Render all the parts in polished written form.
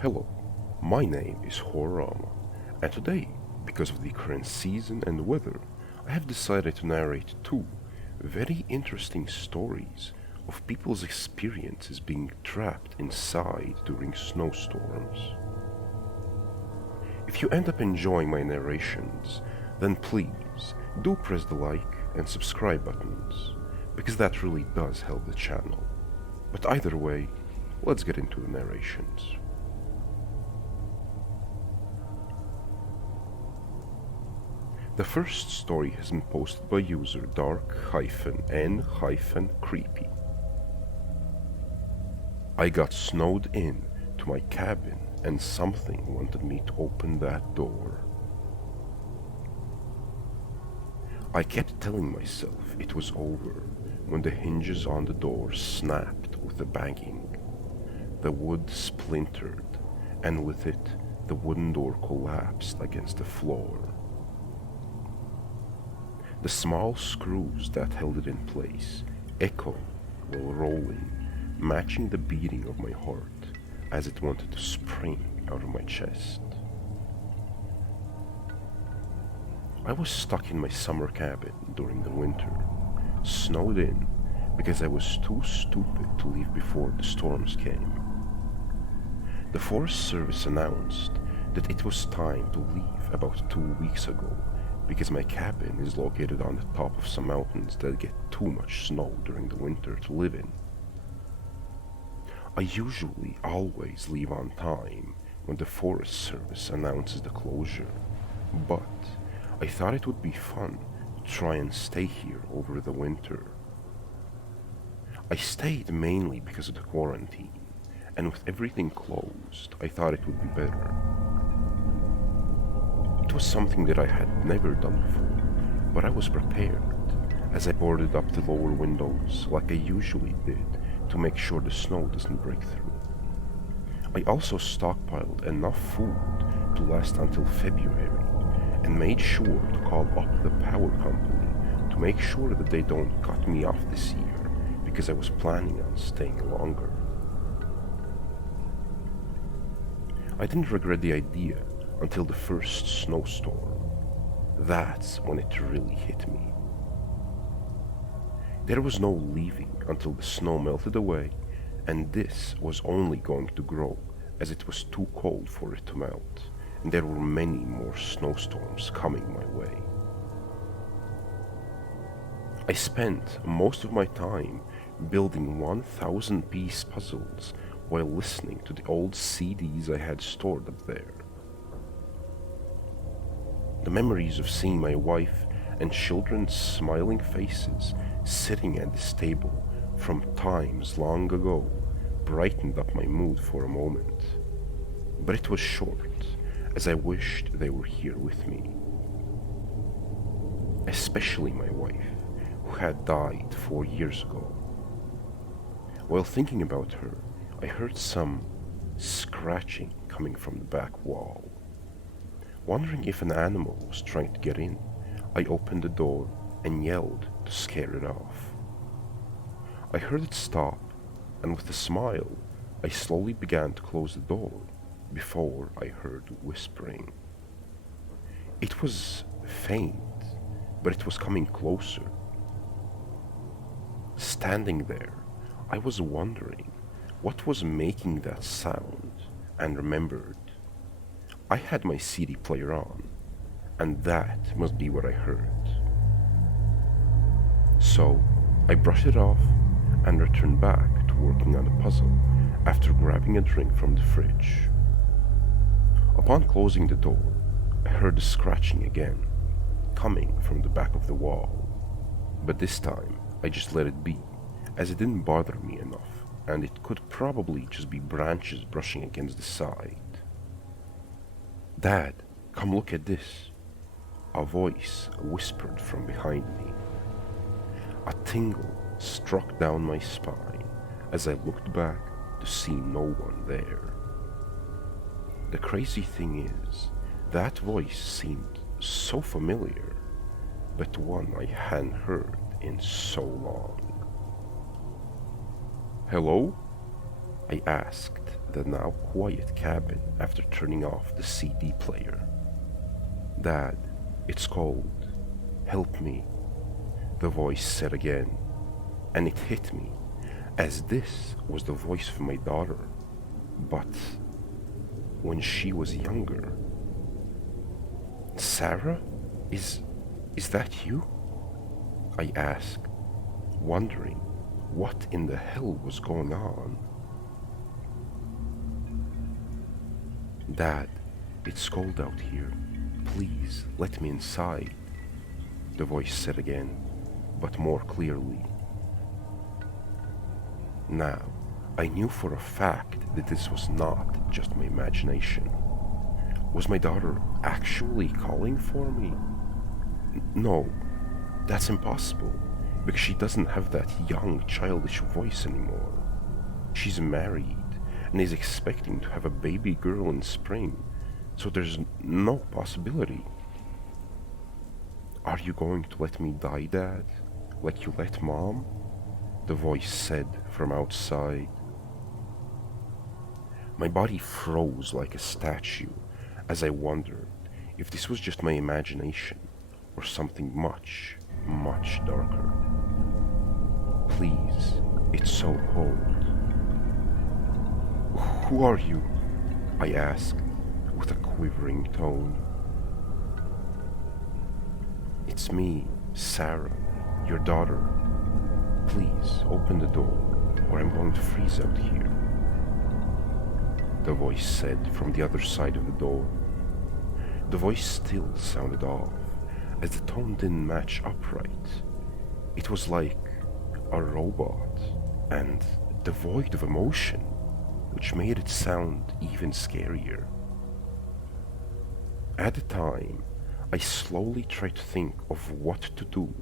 Hello, my name is Horama, and today, because of the current season and weather, I have decided to narrate two very interesting stories of people's experiences being trapped inside during snowstorms. If you end up enjoying my narrations, then please do press the like and subscribe buttons, because that really does help the channel. But either way, let's get into the narrations. The first story has been posted by user dark-n-creepy. I got snowed in to my cabin and something wanted me to open that door. I kept telling myself it was over when the hinges on the door snapped with a banging. The wood splintered, and with it, the wooden door collapsed against the floor. The small screws that held it in place echoed while rolling, matching the beating of my heart as it wanted to spring out of my chest. I was stuck in my summer cabin during the winter, snowed in because I was too stupid to leave before the storms came. The Forest Service announced that it was time to leave about 2 weeks ago because my cabin is located on the top of some mountains that get too much snow during the winter to live in. I usually always leave on time when the Forest Service announces the closure, but I thought it would be fun to try and stay here over the winter. I stayed mainly because of the quarantine, and with everything closed, I thought it would be better. It was something that I had never done before, but I was prepared, as I boarded up the lower windows like I usually did to make sure the snow doesn't break through. I also stockpiled enough food to last until February, and made sure to call up the power company to make sure that they don't cut me off this year, because I was planning on staying longer. I didn't regret the idea until the first snowstorm. That's when it really hit me. There was no leaving until the snow melted away, and this was only going to grow as it was too cold for it to melt, and there were many more snowstorms coming my way. I spent most of my time building 1,000-piece puzzles while listening to the old CDs I had stored up there. The memories of seeing my wife and children's smiling faces sitting at this table from times long ago brightened up my mood for a moment. But it was short, as I wished they were here with me. Especially my wife, who had died 4 years ago. While thinking about her, I heard some scratching coming from the back wall. Wondering if an animal was trying to get in, I opened the door and yelled to scare it off. I heard it stop, and with a smile, I slowly began to close the door before I heard whispering. It was faint, but it was coming closer. Standing there, I was wondering what was making that sound, and remembered I had my CD player on, and that must be what I heard. So I brushed it off and returned back to working on the puzzle after grabbing a drink from the fridge. Upon closing the door, I heard the scratching again, coming from the back of the wall. But this time, I just let it be, as it didn't bother me enough, and it could probably just be branches brushing against the side. "Dad, come look at this," a voice whispered from behind me. A tingle struck down my spine as I looked back to see no one there. The crazy thing is, that voice seemed so familiar, but one I hadn't heard in so long. "Hello?" I asked the now quiet cabin after turning off the CD player. "Dad, it's cold. Help me," the voice said again, and it hit me, as this was the voice of my daughter, but when she was younger. "Sarah? Is that you?" I asked, wondering what in the hell was going on. "Dad, it's cold out here. Please let me inside," the voice said again, but more clearly. Now, I knew for a fact that this was not just my imagination. Was my daughter actually calling for me? No, that's impossible, because she doesn't have that young, childish voice anymore. She's married and is expecting to have a baby girl in spring, so there's no possibility. "Are you going to let me die, Dad, like you let Mom?" the voice said from outside. My body froze like a statue as I wondered if this was just my imagination or something much, much darker. "Please, it's so cold." "Who are you?" I asked with a quivering tone. "It's me, Sarah, your daughter. Please open the door or I'm going to freeze out here," the voice said from the other side of the door. The voice still sounded off, as the tone didn't match up right. It was like a robot and devoid of emotion, which made it sound even scarier. At the time, I slowly tried to think of what to do,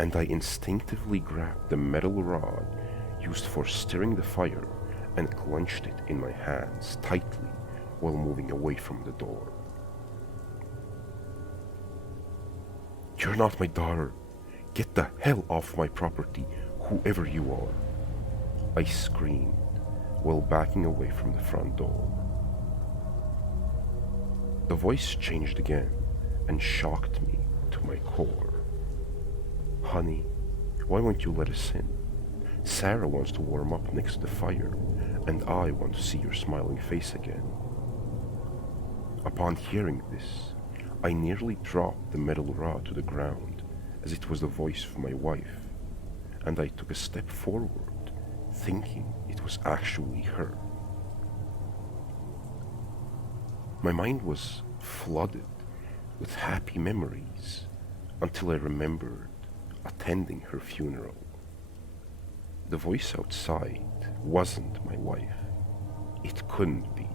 and I instinctively grabbed the metal rod used for stirring the fire and clenched it in my hands tightly while moving away from the door. "You're not my daughter. Get the hell off my property, whoever you are," I screamed while backing away from the front door. The voice changed again and shocked me to my core. "Honey, why won't you let us in? Sarah wants to warm up next to the fire, and I want to see your smiling face again." Upon hearing this, I nearly dropped the metal rod to the ground, as it was the voice of my wife, and I took a step forward, thinking it was actually her. My mind was flooded with happy memories until I remembered attending her funeral. The voice outside wasn't my wife. It couldn't be.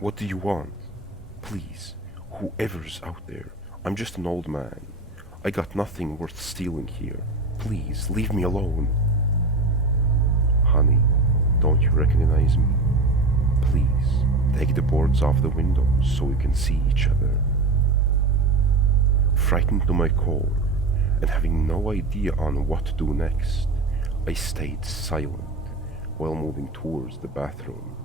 "What do you want? Please, whoever's out there, I'm just an old man. I got nothing worth stealing here. Please, leave me alone." "Honey, don't you recognize me? Please, take the boards off the windows so we can see each other." Frightened to my core, and having no idea on what to do next, I stayed silent while moving towards the bathroom.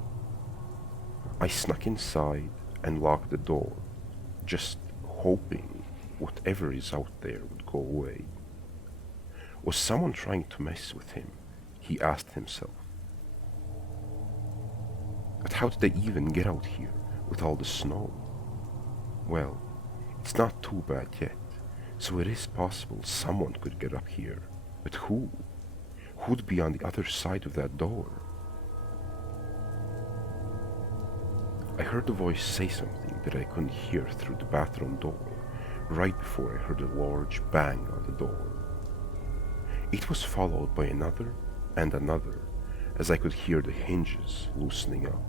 I snuck inside and locked the door, just hoping whatever is out there would go away. Was someone trying to mess with him? He asked himself. But how did they even get out here with all the snow? Well, it's not too bad yet, so it is possible someone could get up here. But who? Who'd be on the other side of that door? I heard the voice say something that I couldn't hear through the bathroom door, right before I heard a large bang on the door. It was followed by another and another, as I could hear the hinges loosening up.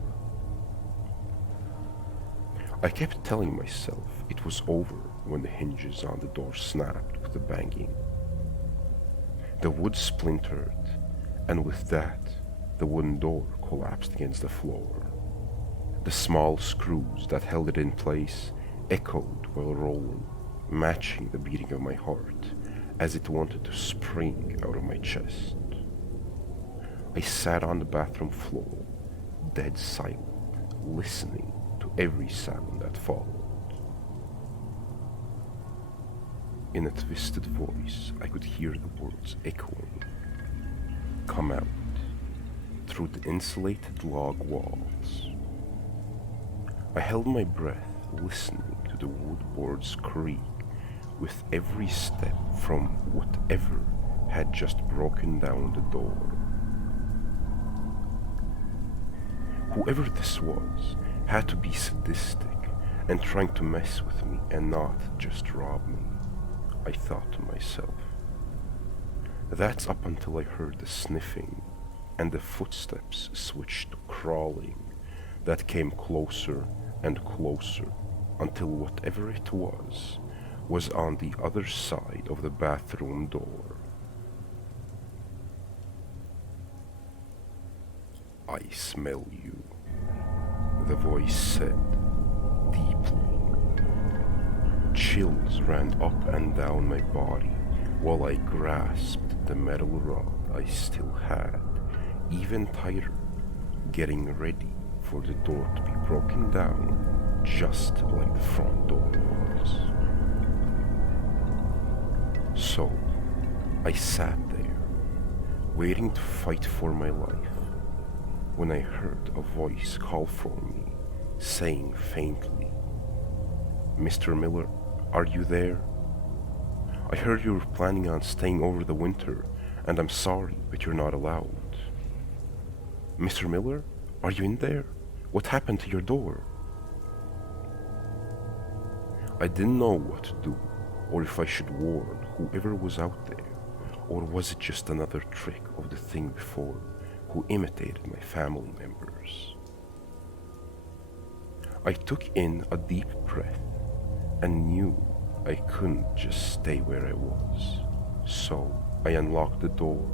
I kept telling myself it was over when the hinges on the door snapped with a banging. The wood splintered, and with that, the wooden door collapsed against the floor. The small screws that held it in place echoed while rolling, matching the beating of my heart as it wanted to spring out of my chest. I sat on the bathroom floor, dead silent, listening to every sound that followed. In a twisted voice, I could hear the words echoing. Come out, through the insulated log walls. I held my breath, listening to the wood boards creak with every step from whatever had just broken down the door. Whoever this was had to be sadistic and trying to mess with me and not just rob me, I thought to myself. That's up until I heard the sniffing and the footsteps switched to crawling that came closer and closer until whatever it was on the other side of the bathroom door. I smell you, the voice said, deeply. Chills ran up and down my body while I grasped the metal rod I still had, even tighter, getting ready for the door to be broken down just like the front door was. So, I sat there, waiting to fight for my life, when I heard a voice call for me, saying faintly, "Mr. Miller, are you there? I heard you were planning on staying over the winter, and I'm sorry, but you're not allowed." "Mr. Miller, are you in there? What happened to your door?" I didn't know what to do, or if I should warn whoever was out there, or was it just another trick of the thing before, who imitated my family members. I took in a deep breath and knew I couldn't just stay where I was. So I unlocked the door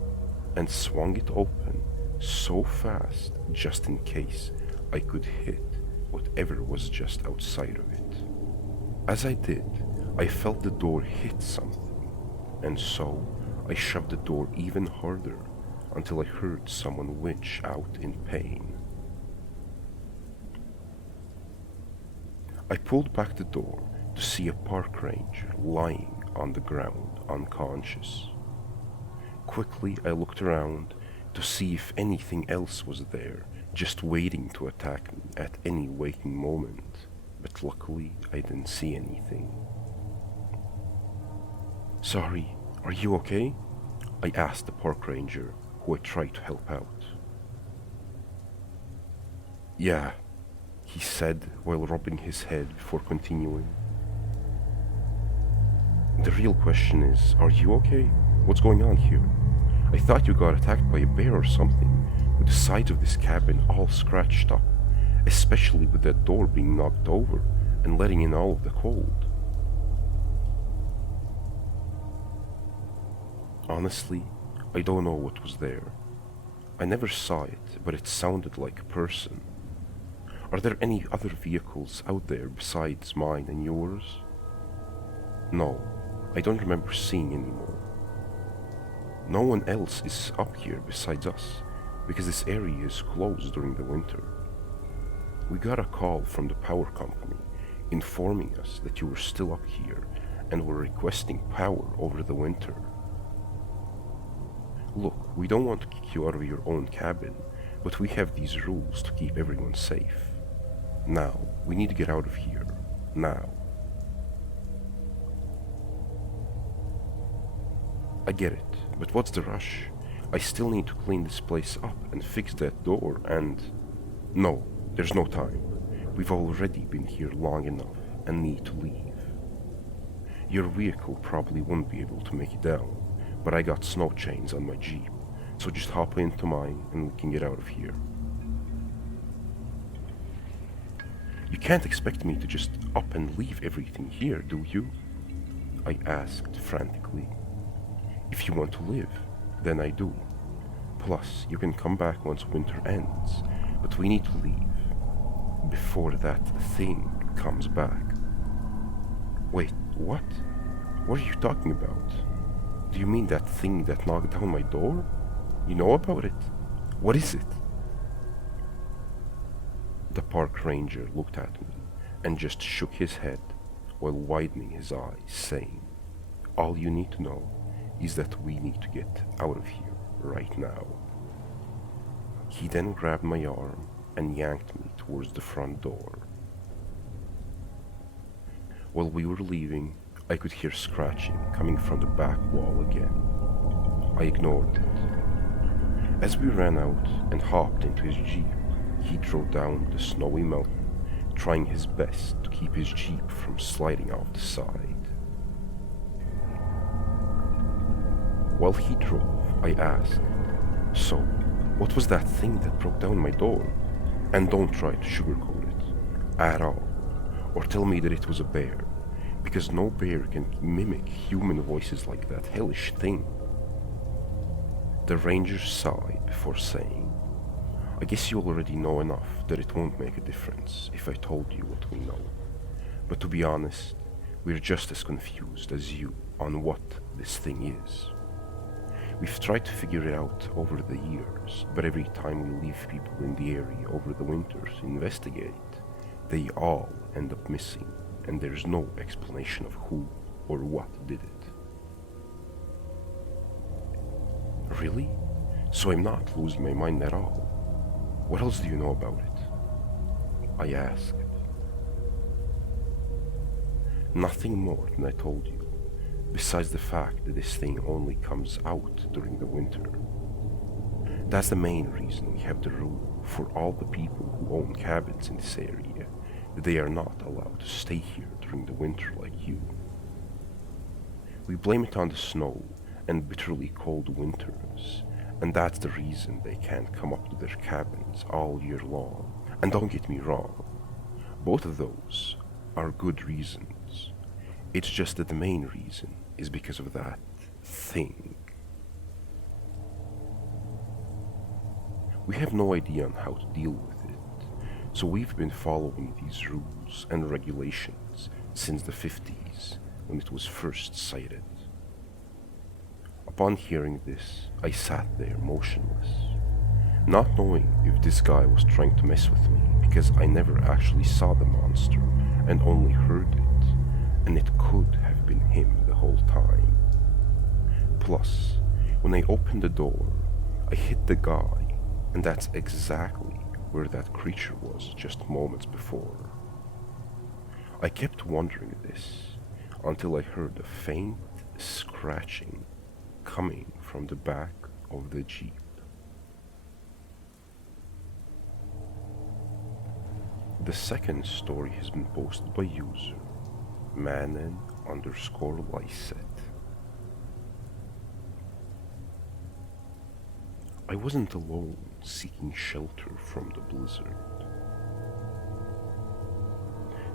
and swung it open so fast just in case I could hit whatever was just outside of it. As I did, I felt the door hit something, and so I shoved the door even harder until I heard someone whinge out in pain. I pulled back the door to see a park ranger lying on the ground unconscious. Quickly I looked around to see if anything else was there, just waiting to attack me at any waking moment, but luckily I didn't see anything. "Sorry, are you okay?" I asked the park ranger, who I tried to help out. "Yeah," he said while rubbing his head before continuing. "The real question is, are you okay? What's going on here? I thought you got attacked by a bear or something, with the sides of this cabin all scratched up, especially with that door being knocked over and letting in all of the cold." Honestly, I don't know what was there. I never saw it, but it sounded like a person. Are there any other vehicles out there besides mine and yours? No, I don't remember seeing any more. No one else is up here besides us, because this area is closed during the winter. We got a call from the power company informing us that you were still up here and were requesting power over the winter. Look, we don't want to kick you out of your own cabin, but we have these rules to keep everyone safe. Now, we need to get out of here. Now. I get it, but what's the rush? I still need to clean this place up and fix that door and... No, there's no time. We've already been here long enough and need to leave. Your vehicle probably won't be able to make it down, but I got snow chains on my Jeep, so just hop into mine and we can get out of here. You can't expect me to just up and leave everything here, do you? I asked frantically. If you want to live, then I do. Plus, you can come back once winter ends, but we need to leave before that thing comes back. Wait, what? What are you talking about? Do you mean that thing that knocked down my door? You know about it? What is it? The park ranger looked at me and just shook his head while widening his eyes, saying, "All you need to know is that we need to get out of here right now." He then grabbed my arm and yanked me towards the front door. While we were leaving, I could hear scratching coming from the back wall again. I ignored it. As we ran out and hopped into his Jeep, he drove down the snowy mountain, trying his best to keep his Jeep from sliding off the side. While he drove, I asked, "So, what was that thing that broke down my door?" And don't try to sugarcoat it at all, or tell me that it was a bear, because no bear can mimic human voices like that hellish thing. The ranger sighed before saying, "I guess you already know enough that it won't make a difference if I told you what we know. But to be honest, we're just as confused as you on what this thing is. We've tried to figure it out over the years, but every time we leave people in the area over the winter to investigate, they all end up missing, and there's no explanation of who or what did it." Really? So I'm not losing my mind at all. What else do you know about it? I asked. Nothing more than I told you, besides the fact that this thing only comes out during the winter. That's the main reason we have the rule for all the people who own cabins in this area, that they are not allowed to stay here during the winter like you. We blame it on the snow and bitterly cold winters, and that's the reason they can't come up to their cabins all year long. And don't get me wrong, both of those are good reasons. It's just that the main reason is because of that thing. We have no idea on how to deal with it, so we've been following these rules and regulations since the 50s, when it was first sighted. Upon hearing this, I sat there motionless, not knowing if this guy was trying to mess with me, because I never actually saw the monster and only heard it, and it could have been him the whole time. Plus, when I opened the door, I hit the guy, and that's exactly where that creature was just moments before. I kept wondering this until I heard a faint scratching coming from the back of the Jeep. The second story has been posted by user Manen_Lyset. I wasn't alone seeking shelter from the blizzard.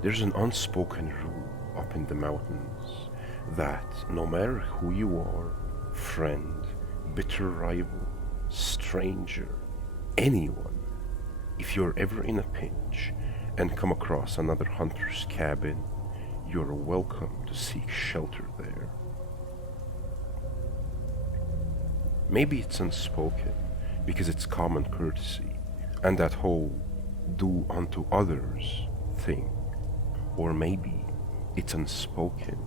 There's an unspoken rule up in the mountains that no matter who you are, friend, bitter rival, stranger, anyone, if you're ever in a pinch and come across another hunter's cabin, you're welcome to seek shelter there. Maybe it's unspoken because it's common courtesy and that whole do unto others thing. Or maybe it's unspoken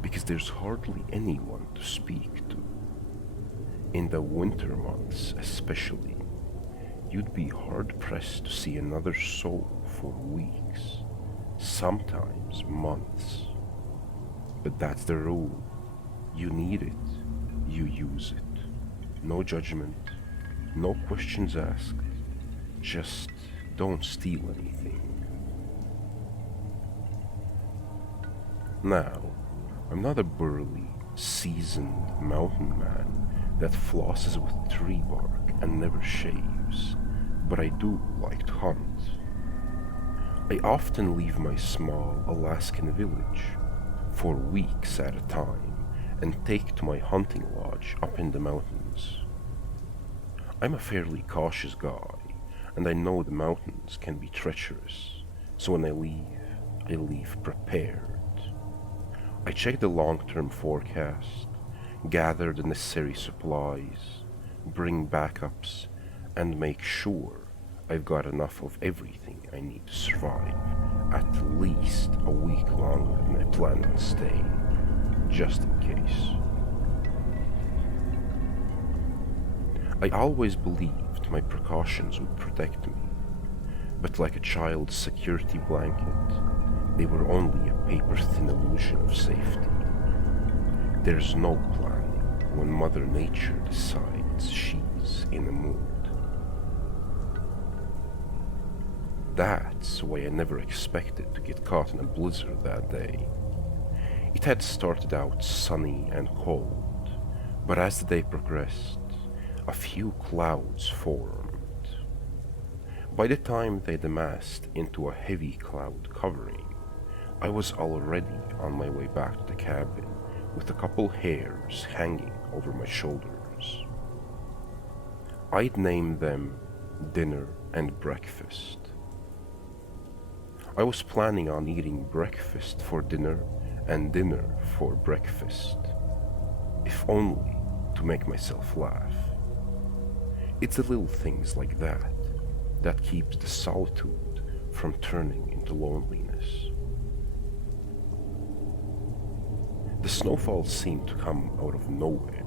because there's hardly anyone to speak to. In the winter months especially, you'd be hard-pressed to see another soul for weeks, sometimes months. But that's the rule. You need it, you use it. No judgment, no questions asked, just don't steal anything. Now, I'm not a burly, seasoned mountain man that flosses with tree bark and never shaves, but I do like to hunt. I often leave my small Alaskan village for weeks at a time and take to my hunting lodge up in the mountains. I'm a fairly cautious guy, and I know the mountains can be treacherous, so when I leave prepared. I check the long-term forecast, gather the necessary supplies, bring backups, and make sure I've got enough of everything I need to survive at least a week longer than I plan on staying, just in case. I always believed my precautions would protect me, but like a child's security blanket, they were only a paper-thin illusion of safety. There's no planning when Mother Nature decides she's in a mood. That's why I never expected to get caught in a blizzard that day. It had started out sunny and cold, but as the day progressed, a few clouds formed. By the time they'd amassed into a heavy cloud covering, I was already on my way back to the cabin with a couple hairs hanging over my shoulders. I'd named them dinner and breakfast. I was planning on eating breakfast for dinner and dinner for breakfast, if only to make myself laugh. It's the little things like that keeps the solitude from turning into loneliness. The snowfall seemed to come out of nowhere,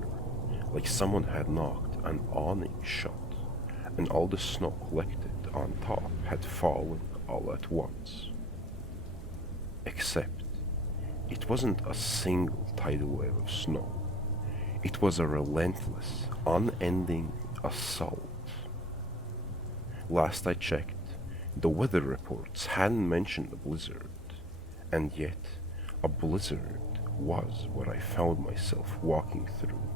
like someone had knocked an awning shut, and all the snow collected on top had fallen all at once. Except, it wasn't a single tidal wave of snow. It was a relentless, unending assault. Last I checked, the weather reports hadn't mentioned a blizzard, and yet a blizzard was what I found myself walking through.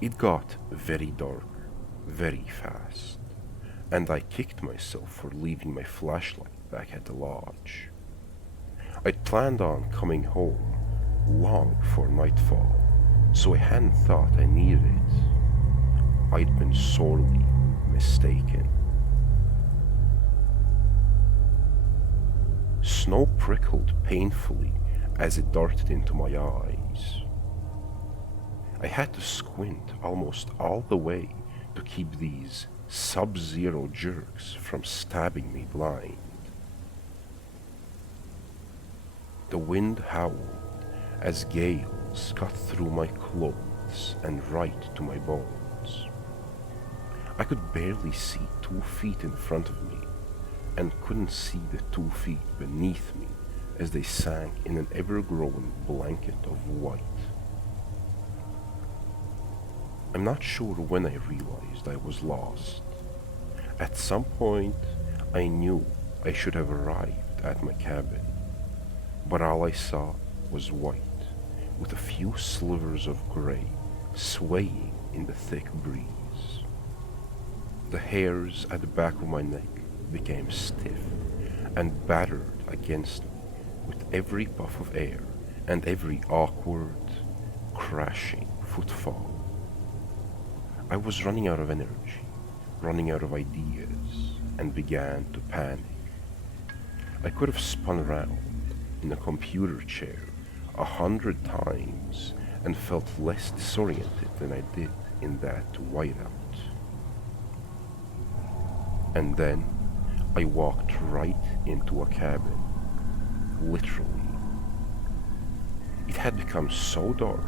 It got very dark, very fast, and I kicked myself for leaving my flashlight back at the lodge. I'd planned on coming home long before nightfall, so I hadn't thought I needed it. I'd been sorely mistaken. Snow prickled painfully as it darted into my eyes. I had to squint almost all the way to keep these sub-zero jerks from stabbing me blind. The wind howled as gales cut through my clothes and right to my bones. I could barely see 2 feet in front of me and couldn't see the 2 feet beneath me as they sank in an ever-growing blanket of white. I'm not sure when I realized I was lost. At some point, I knew I should have arrived at my cabin, but all I saw was white, with a few slivers of gray swaying in the thick breeze. The hairs at the back of my neck became stiff and battered against me with every puff of air and every awkward, crashing footfall. I was running out of energy, running out of ideas, and began to panic. I could have spun around in a computer chair 100 times and felt less disoriented than I did in that whiteout. And then I walked right into a cabin, literally. It had become so dark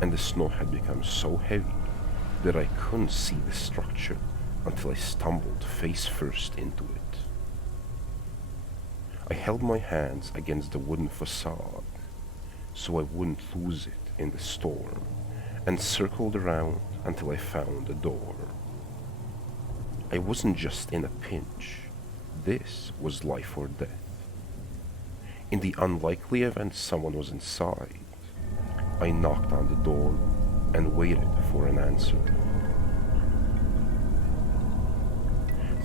and the snow had become so heavy that I couldn't see the structure until I stumbled face first into it. I held my hands against the wooden facade so I wouldn't lose it in the storm and circled around until I found a door. I wasn't just in a pinch. This was life or death. In the unlikely event someone was inside, I knocked on the door and waited for an answer.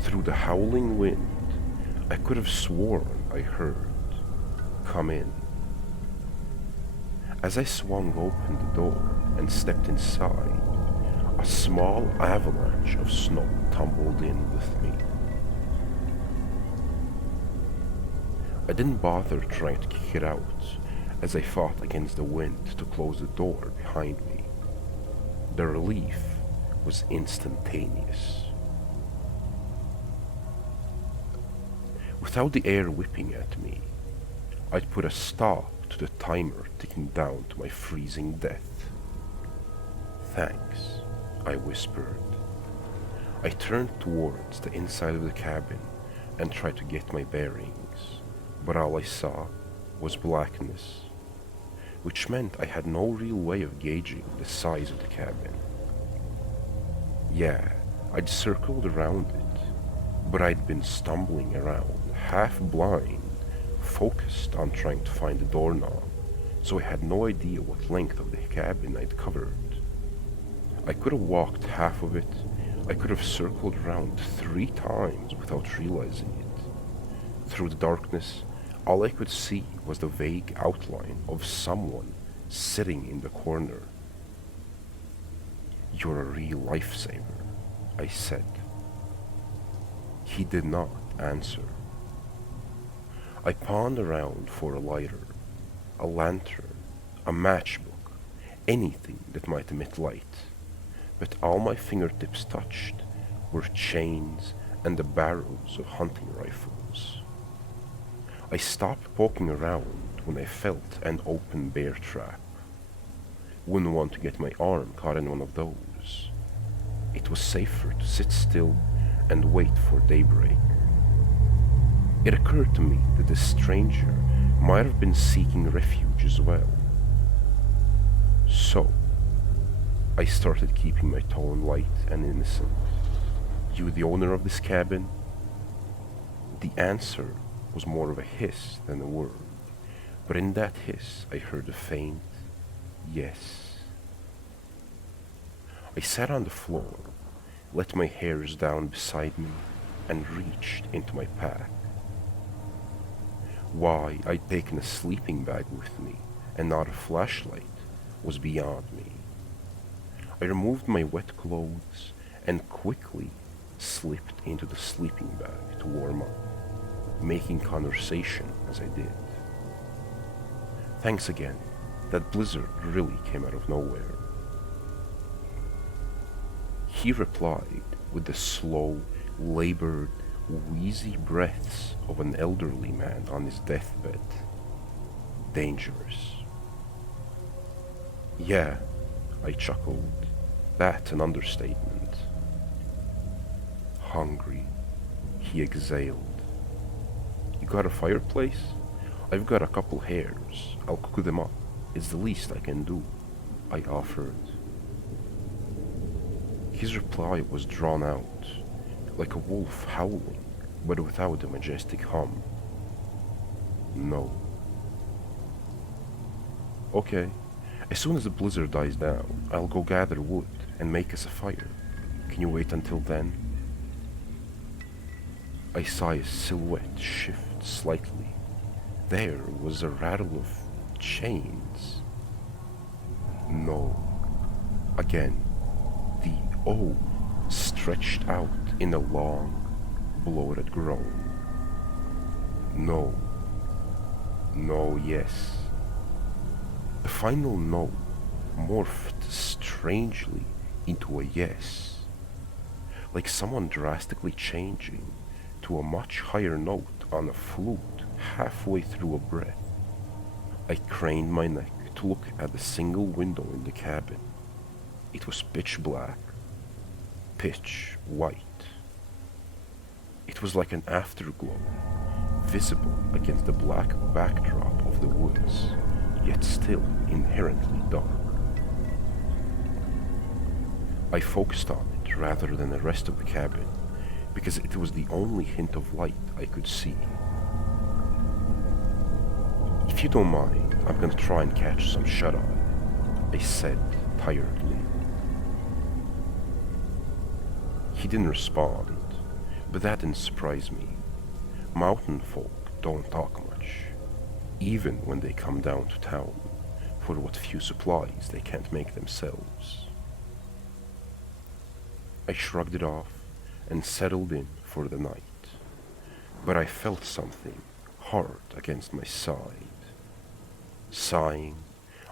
Through the howling wind, I could have sworn I heard, "Come in." As I swung open the door and stepped inside, a small avalanche of snow tumbled in with me. I didn't bother trying to kick it out as I fought against the wind to close the door behind me. The relief was instantaneous. Without the air whipping at me, I'd put a stop to the timer ticking down to my freezing death. "Thanks," I whispered. I turned towards the inside of the cabin and tried to get my bearings, but all I saw was blackness, which meant I had no real way of gauging the size of the cabin. Yeah, I'd circled around it, but I'd been stumbling around, half blind, focused on trying to find the doorknob, so I had no idea what length of the cabin I'd covered. I could have walked half of it. I could have circled around 3 times without realizing it. Through the darkness, all I could see was the vague outline of someone sitting in the corner. "You're a real lifesaver," I said. He did not answer. I pawned around for a lighter, a lantern, a matchbook, anything that might emit light, but all my fingertips touched were chains and the barrels of hunting rifles. I stopped poking around when I felt an open bear trap. Wouldn't want to get my arm caught in one of those. It was safer to sit still and wait for daybreak. It occurred to me that this stranger might have been seeking refuge as well. So, I started keeping my tone light and innocent. "You the owner of this cabin?" The answer was more of a hiss than a word, but in that hiss I heard a faint yes. I sat on the floor, let my hairs down beside me, and reached into my pack. Why I'd taken a sleeping bag with me and not a flashlight was beyond me. I removed my wet clothes and quickly slipped into the sleeping bag to warm up, making conversation as I did. "Thanks again. That blizzard really came out of nowhere." He replied with the slow, labored, wheezy breaths of an elderly man on his deathbed. "Dangerous." "Yeah," I chuckled. "That's an understatement." "Hungry," he exhaled. "You got a fireplace? I've got a couple hairs. I'll cook them up. It's the least I can do," I offered. His reply was drawn out, like a wolf howling, but without the majestic hum. "No." "Okay. As soon as the blizzard dies down, I'll go gather wood and make us a fire. Can you wait until then?" I saw his silhouette shift slightly. There was a rattle of chains. "No." Again, the O stretched out in a long, bloated groan. "No. No, yes." The final no morphed strangely into a yes, like someone drastically changing to a much higher note on a flute halfway through a breath. I craned my neck to look at the single window in the cabin. It was pitch black, pitch white. It was like an afterglow, visible against the black backdrop of the woods, yet still inherently dark. I focused on it rather than the rest of the cabin, because it was the only hint of light I could see. "If you don't mind, I'm gonna try and catch some shut-eye," I said tiredly. He didn't respond, but that didn't surprise me. Mountain folk don't talk much, even when they come down to town for what few supplies they can't make themselves. I shrugged it off and settled in for the night, but I felt something hard against my side. Sighing,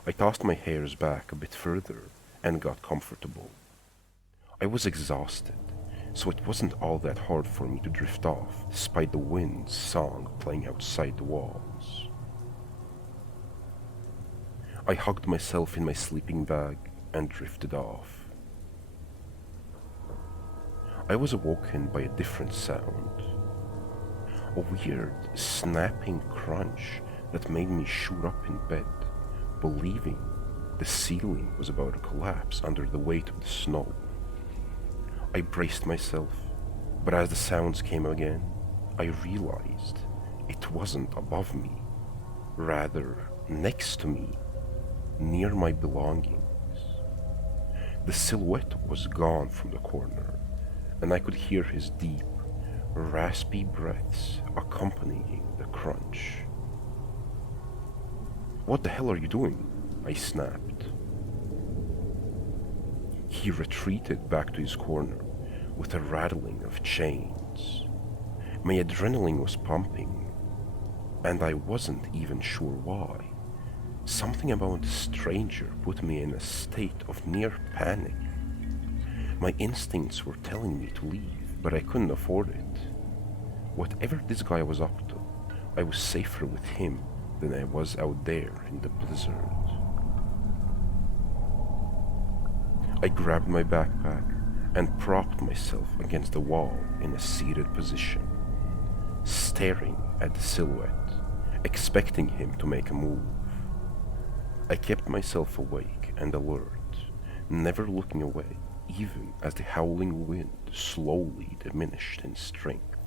I tossed my hairs back a bit further and got comfortable. I was exhausted, so it wasn't all that hard for me to drift off despite the wind's song playing outside the walls. I hugged myself in my sleeping bag and drifted off. I was awoken by a different sound. A weird, snapping crunch that made me shoot up in bed, believing the ceiling was about to collapse under the weight of the snow. I braced myself, but as the sounds came again, I realized it wasn't above me, rather next to me, near my belongings. The silhouette was gone from the corner, and I could hear his deep, raspy breaths accompanying the crunch. "What the hell are you doing?" I snapped. He retreated back to his corner with a rattling of chains. My adrenaline was pumping, and I wasn't even sure why. Something about the stranger put me in a state of near panic. My instincts were telling me to leave, but I couldn't afford it. Whatever this guy was up to, I was safer with him than I was out there in the blizzard. I grabbed my backpack and propped myself against the wall in a seated position, staring at the silhouette, expecting him to make a move. I kept myself awake and alert, never looking away, even as the howling wind slowly diminished in strength.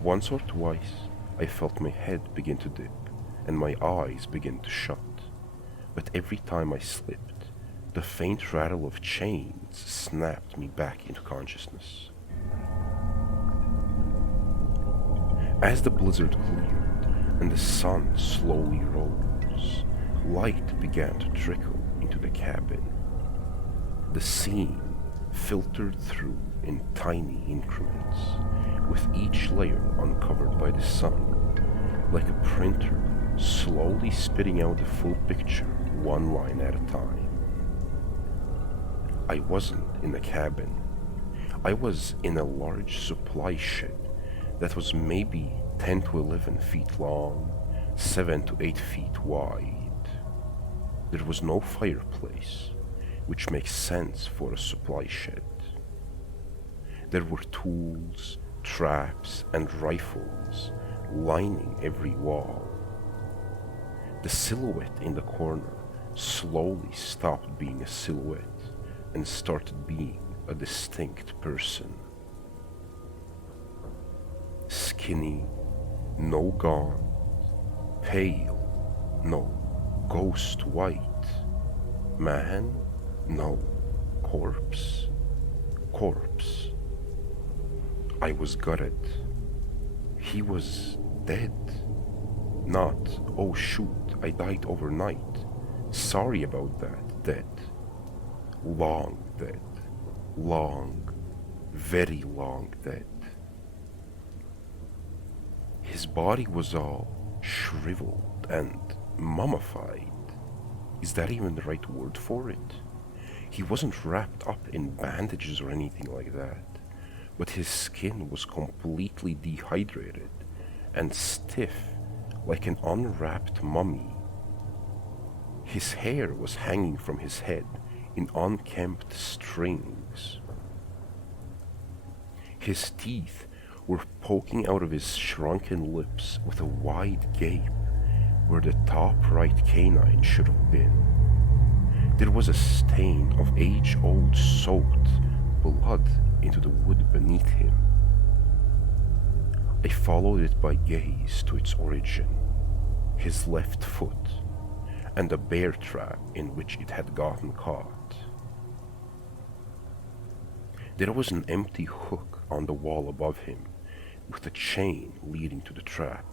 Once or twice, I felt my head begin to dip and my eyes begin to shut, but every time I slipped, the faint rattle of chains snapped me back into consciousness. As the blizzard cleared and the sun slowly rose, light began to trickle into the cabin. The scene filtered through in tiny increments, with each layer uncovered by the sun, like a printer slowly spitting out the full picture one line at a time. I wasn't in a cabin. I was in a large supply shed that was maybe 10 to 11 feet long, 7 to 8 feet wide. There was no fireplace, which makes sense for a supply shed. There were tools, traps, and rifles lining every wall. The silhouette in the corner slowly stopped being a silhouette and started being a distinct person. Skinny, no gaunt, pale, no ghost white, man, no corpse. I was gutted. He was dead. Not, "Oh shoot, I died overnight. Sorry about that," dead. Long dead. Long, very long dead. His body was all shriveled and mummified. Is that even the right word for it? He wasn't wrapped up in bandages or anything like that, but his skin was completely dehydrated and stiff like an unwrapped mummy. His hair was hanging from his head in unkempt strings. His teeth were poking out of his shrunken lips with a wide gape where the top right canine should have been. There was a stain of age-old soaked blood into the wood beneath him. I followed it by gaze to its origin, his left foot, and the bear trap in which it had gotten caught. There was an empty hook on the wall above him, with a chain leading to the trap.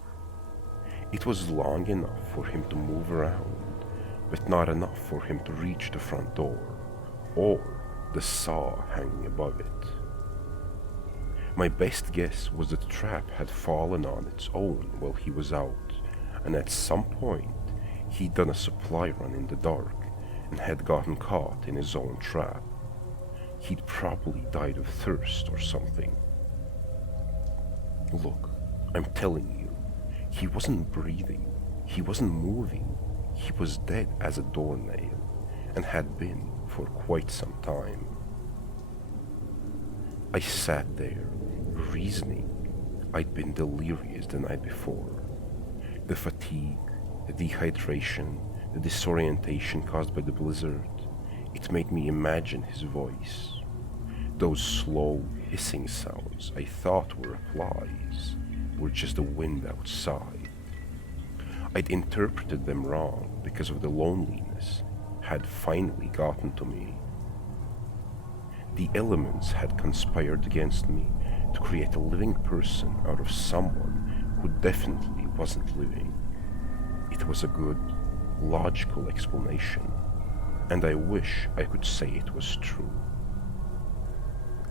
It was long enough for him to move around, but not enough for him to reach the front door, or the saw hanging above it. My best guess was that the trap had fallen on its own while he was out, and at some point he'd done a supply run in the dark and had gotten caught in his own trap. probably died of thirst or something. Look, I'm telling you, he wasn't breathing, he wasn't moving, he was dead as a doornail, and had been for quite some time. I sat there, reasoning I'd been delirious the night before. The fatigue, the dehydration, the disorientation caused by the blizzard, it made me imagine his voice. Those slow, hissing sounds I thought were replies were just the wind outside. I'd interpreted them wrong because of the loneliness had finally gotten to me. The elements had conspired against me to create a living person out of someone who definitely wasn't living. It was a good, logical explanation, and I wish I could say it was true.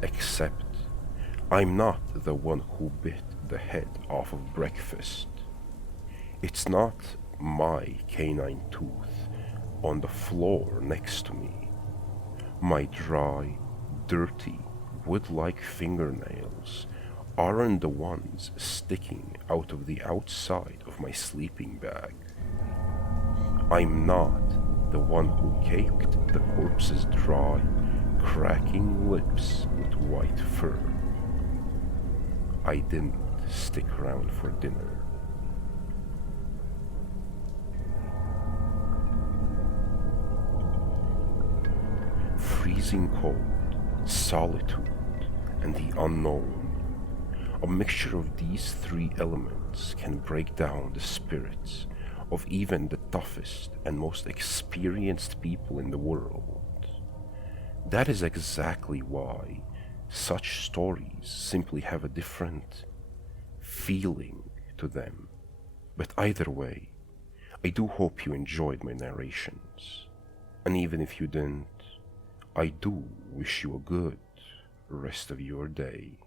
Except, I'm not the one who bit the head off of breakfast. It's not my canine tooth on the floor next to me. My dry, dirty, wood-like fingernails aren't the ones sticking out of the outside of my sleeping bag. I'm not the one who caked the corpse's dry, cracking lips with white fur. I didn't stick around for dinner. Freezing cold, solitude, and the unknown. A mixture of these three elements can break down the spirits of even the toughest and most experienced people in the world. That is exactly why such stories simply have a different feeling to them. But either way, I do hope you enjoyed my narrations. And even if you didn't, I do wish you a good rest of your day.